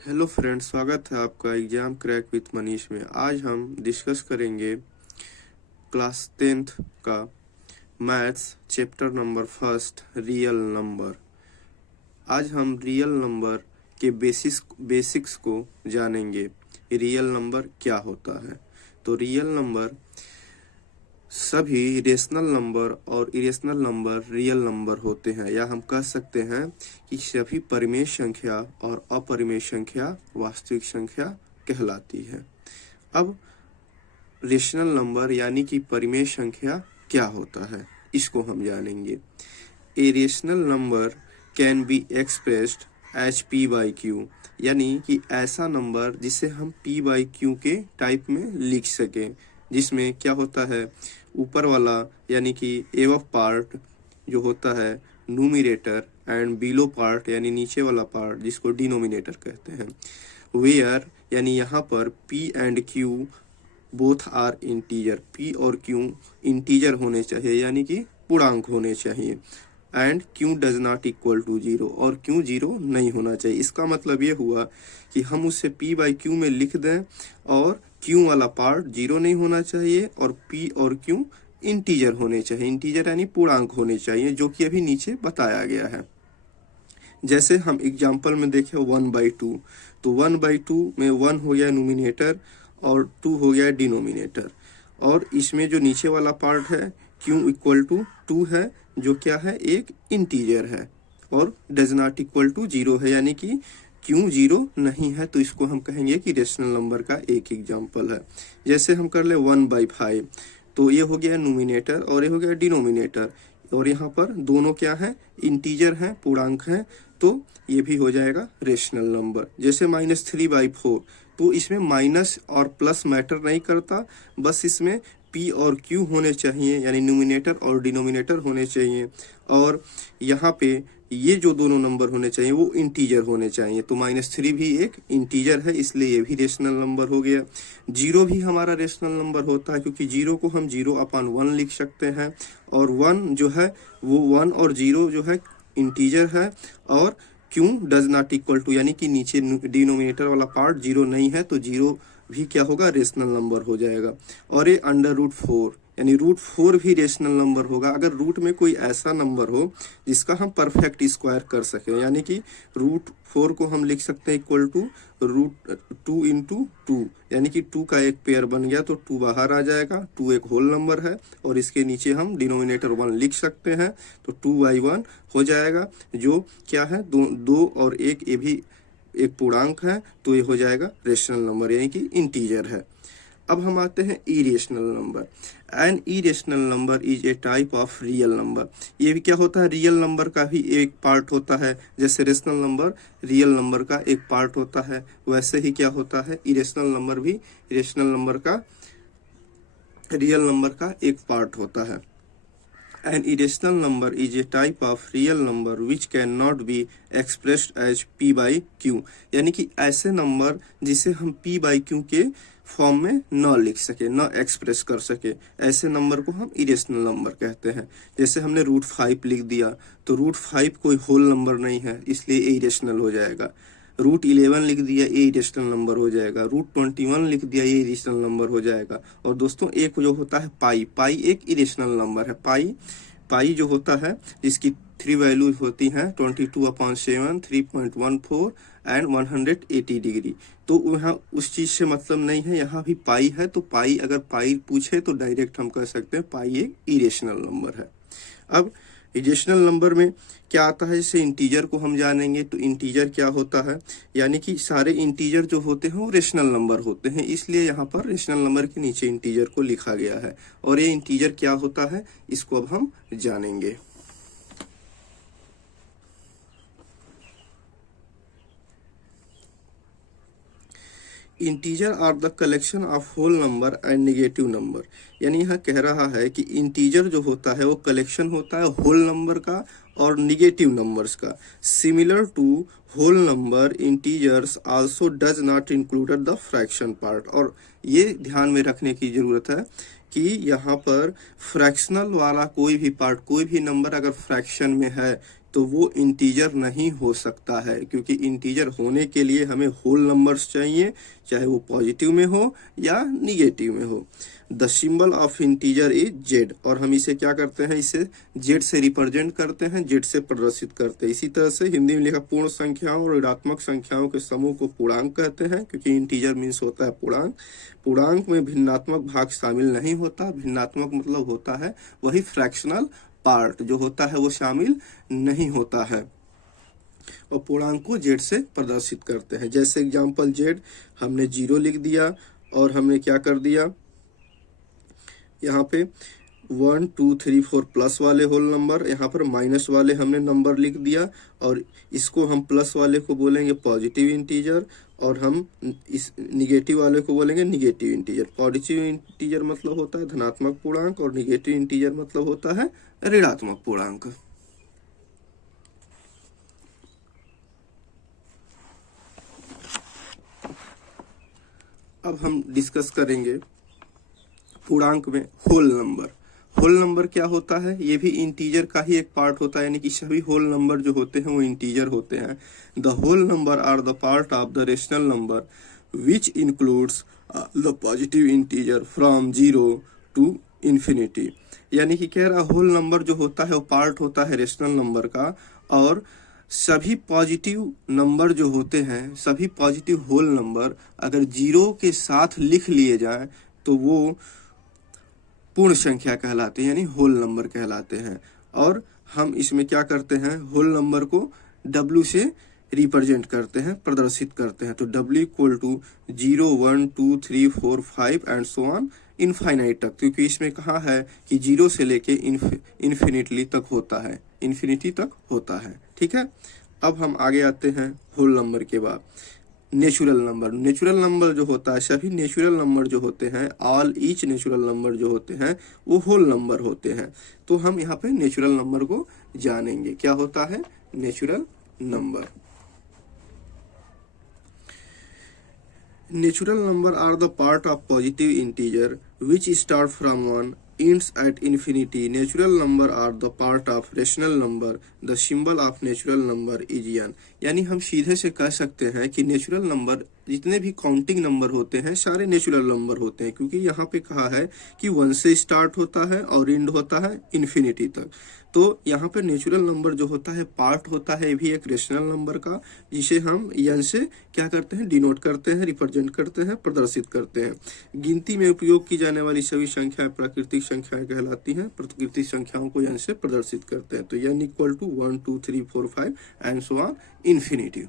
Hello friends, स्वागत है आपका एग्जाम क्रैक विथ मनीष में। आज हम डिस्कस करेंगे क्लास 10th का maths chapter number first, real number. आज हम रियल नंबर के बेसिक्स को जानेंगे। रियल नंबर क्या होता है? तो रियल नंबर सभी रेशनल नंबर और इरेशनल नंबर रियल नंबर होते हैं, या हम कह सकते हैं कि सभी परिमेय संख्या और अपरिमेय संख्या वास्तविक संख्या कहलाती है। अब रेशनल नंबर यानी कि परिमेय संख्या क्या होता है, इसको हम जानेंगे। A rational number can be expressed as p by q, यानी कि ऐसा नंबर जिसे हम पी बाई क्यू के टाइप में लिख सकें, जिसमें क्या होता है, ऊपर वाला यानी कि एबव पार्ट जो होता है न्यूमरेटर एंड बिलो पार्ट यानी नीचे वाला पार्ट जिसको डिनोमिनेटर कहते हैं। वेयर यानी यहाँ पर p and q both are integer, p और क्यू इंटीजर होने चाहिए यानी कि पूर्णांक होने चाहिए। And q does not equal to zero, और क्यू जीरो नहीं होना चाहिए। इसका मतलब ये हुआ कि हम उसे पी बाई क्यू में लिख दें और क्यू वाला पार्ट जीरो नहीं होना चाहिए और पी और क्यू इंटीजर होने चाहिए। इंटीजर यानी पूर्णांक होने चाहिए, जो कि अभी नीचे बताया गया है। जैसे हम एग्जाम्पल में देखें 1/2, तो 1/2 में 1 हो गया नोमिनेटर और 2 हो गया डिनोमिनेटर, और इसमें जो नीचे वाला पार्ट है q इक्वल टू 2 है, जो क्या है, एक इंटीजर है, और does not equal to zero है यानी कि q जीरो नहीं है, तो इसको हम कहेंगे कि रेशनल नंबर का एक एग्जाम्पल है। जैसे हम कर ले 1/5, तो ये हो गया नोमिनेटर और ये हो गया डिनोमिनेटर, और यहाँ पर दोनों क्या है, इंटीजर हैं, पूर्णांक हैं, तो ये भी हो जाएगा रेशनल नंबर। जैसे -3/4, तो इसमें माइनस और प्लस मैटर नहीं करता, बस इसमें पी और क्यू होने चाहिए यानी न्यूमिनेटर और डिनोमिनेटर होने चाहिए, और यहाँ पे ये जो दोनों नंबर होने चाहिए वो इंटीजर होने चाहिए। तो -3 भी एक इंटीजर है, इसलिए ये भी रेशनल नंबर हो गया। जीरो भी हमारा रेशनल नंबर होता है, क्योंकि जीरो को हम 0/1 लिख सकते हैं, और 1 जो है वो 1 और 0 जो है इंटीजर है, और Q does not equal to यानी कि नीचे डिनोमिनेटर वाला पार्ट जीरो नहीं है, तो जीरो भी क्या होगा, रेशनल नंबर हो जाएगा। और ये √4 यानी √4 भी रेशनल नंबर होगा अगर रूट में कोई ऐसा नंबर हो जिसका हम परफेक्ट स्क्वायर कर सकें, यानी कि √4 को हम लिख सकते हैं इक्वल टू √2 इंटू 2, यानी कि 2 का एक पेयर बन गया तो 2 बाहर आ जाएगा। 2 एक होल नंबर है और इसके नीचे हम डिनोमिनेटर 1 लिख सकते हैं, तो 2/1 हो जाएगा, जो क्या है, 2 और 1 ये भी एक पूर्णांक है, तो ये हो जाएगा रेशनल नंबर यानी कि इंटीजर है। अब हम आते हैं irrational number. An irrational number is a type of real number. ये भी क्या होता है, रियल नंबर का भी एक पार्ट होता है। जैसे रेशनल नंबर रियल नंबर का एक पार्ट होता है, वैसे ही क्या होता है, इरेशनल नंबर भी रेशनल नंबर का रियल नंबर का एक पार्ट होता है। An irrational number is a type of real number which cannot be expressed as p by q, यानी कि ऐसे नंबर जिसे हम p by q के फॉर्म में न लिख सके, न एक्सप्रेस कर सके, ऐसे नंबर को हम इरेशनल नंबर कहते हैं। जैसे हमने √5 लिख दिया, तो √5 कोई होल नंबर नहीं है, इसलिए ये इरेशनल हो जाएगा। √11 लिख दिया, ये इरेशनल नंबर हो जाएगा। √21 लिख दिया, ये इरेशनल नंबर हो जाएगा। और दोस्तों एक जो होता है पाई एक इरेशनल नंबर है। पाई जो होता है, इसकी 3 वैल्यूज होती हैं 22/7, 3.14 एंड 180 डिग्री। तो यहाँ उस चीज से मतलब नहीं है, यहाँ भी पाई है, तो पाई अगर पाई पूछे तो डायरेक्ट हम कह सकते हैं पाई एक इरेशनल नंबर है। अब इरेशनल नंबर में क्या आता है, जैसे इंटीजर को हम जानेंगे, तो इंटीजर क्या होता है, यानी कि सारे इंटीजर जो होते हैं वो रेशनल नंबर होते हैं, इसलिए यहाँ पर रेशनल नंबर के नीचे इंटीजर को लिखा गया है। और ये इंटीजर क्या होता है, इसको अब हम जानेंगे। Integer are the collection of whole number and negative number, यानी यहाँ कह रहा है कि इंटीजर जो होता है वो कलेक्शन होता है होल नंबर का और निगेटिव नंबर्स का। Similar to whole number, integers also does not included the fraction part. और ये ध्यान में रखने की जरूरत है कि यहाँ पर फ्रैक्शनल वाला कोई भी पार्ट, कोई भी नंबर अगर फ्रैक्शन में है, तो वो इंटीजर नहीं हो सकता है, क्योंकि इंटीजर होने के लिए हमें होल नंबर्स चाहिए, चाहे वो पॉजिटिव में हो या निगेटिव में हो। The symbol of integer is Z, और हम इसे क्या करते हैं, इसे जेड से रिप्रेजेंट करते हैं, जेड से प्रदर्शित करते हैं। इसी तरह से हिंदी में लिखा पूर्ण संख्याओं और ऋणात्मक संख्याओं के समूह को पूर्णांक कहते हैं, क्योंकि इंटीजर मीन्स होता है पूर्णांक। पूर्णांक में भिन्नात्मक भाग शामिल नहीं होता, भिन्नात्मक मतलब होता है वही फ्रैक्शनल पार्ट जो होता है वो शामिल नहीं होता है, और पूर्णांक को जेड से प्रदर्शित करते हैं। जैसे एग्जांपल जेड, हमने 0 लिख दिया और हमने क्या कर दिया, यहाँ पे 1 2 3 4 प्लस वाले होल नंबर, यहाँ पर माइनस वाले हमने नंबर लिख दिया, और इसको हम प्लस वाले को बोलेंगे पॉजिटिव इंटीजर, और हम इस निगेटिव वाले को बोलेंगे निगेटिव इंटीजर। पॉजिटिव इंटीजर मतलब होता है धनात्मक पूर्णांक, और निगेटिव इंटीजर मतलब होता है ऋणात्मक पूर्णांक। अब हम डिस्कस करेंगे पूर्णांक में होल नंबर। होल नंबर क्या होता है, ये भी इंटीजर का ही एक पार्ट होता है, यानी कि सभी होल नंबर जो होते हैं वो इंटीजर होते हैं। The whole number are the part of the rational number which includes the positive integer from 0 to infinity. यानी कि कह रहा होल नंबर जो होता है वो पार्ट होता है रेशनल नंबर का, और सभी पॉजिटिव नंबर जो होते हैं, सभी पॉजिटिव होल नंबर अगर 0 के साथ लिख लिए जाए तो वो पूर्ण संख्या कहलाते हैं, यानी होल नंबर कहलाते हैं। और हम इसमें क्या करते हैं, होल नंबर को W से रिप्रेजेंट करते हैं, प्रदर्शित करते हैं। तो W equal to 0 1 2 3 4 5 and so on infinite तक, क्योंकि इसमें कहा है कि 0 से लेके इन्फिनिटली तक होता है, इन्फिनिटी तक होता है। ठीक है, अब हम आगे आते हैं होल नंबर के बाद नेचुरल नंबर। नेचुरल नंबर जो होता है, सभी नेचुरल नंबर जो होते हैं, ऑल ईच नेचुरल नंबर जो होते हैं वो होल नंबर होते हैं। तो हम यहाँ पे नेचुरल नंबर को जानेंगे, क्या होता है natural number. Natural number are the part of positive integer which start from 1 ends at infinity. Natural number are the part of rational number. The symbol of natural number is n. यानी हम सीधे से कह सकते हैं कि natural number जितने भी काउंटिंग नंबर होते हैं सारे नेचुरल नंबर होते हैं, क्योंकि यहाँ पे कहा है कि 1 से स्टार्ट होता है और एंड होता है इन्फिनिटी तक। तो यहाँ पे नेचुरल नंबर जो होता है पार्ट होता है भी एक रेशनल नंबर का, जिसे हम n से क्या करते हैं, डिनोट करते हैं, रिप्रेजेंट करते हैं, प्रदर्शित करते हैं। गिनती में उपयोग की जाने वाली सभी संख्याएं प्राकृतिक संख्याएं कहलाती हैं, प्राकृतिक संख्याओं को n से प्रदर्शित करते हैं। तो n equal to 1 2 3 4 5 and so on infinity.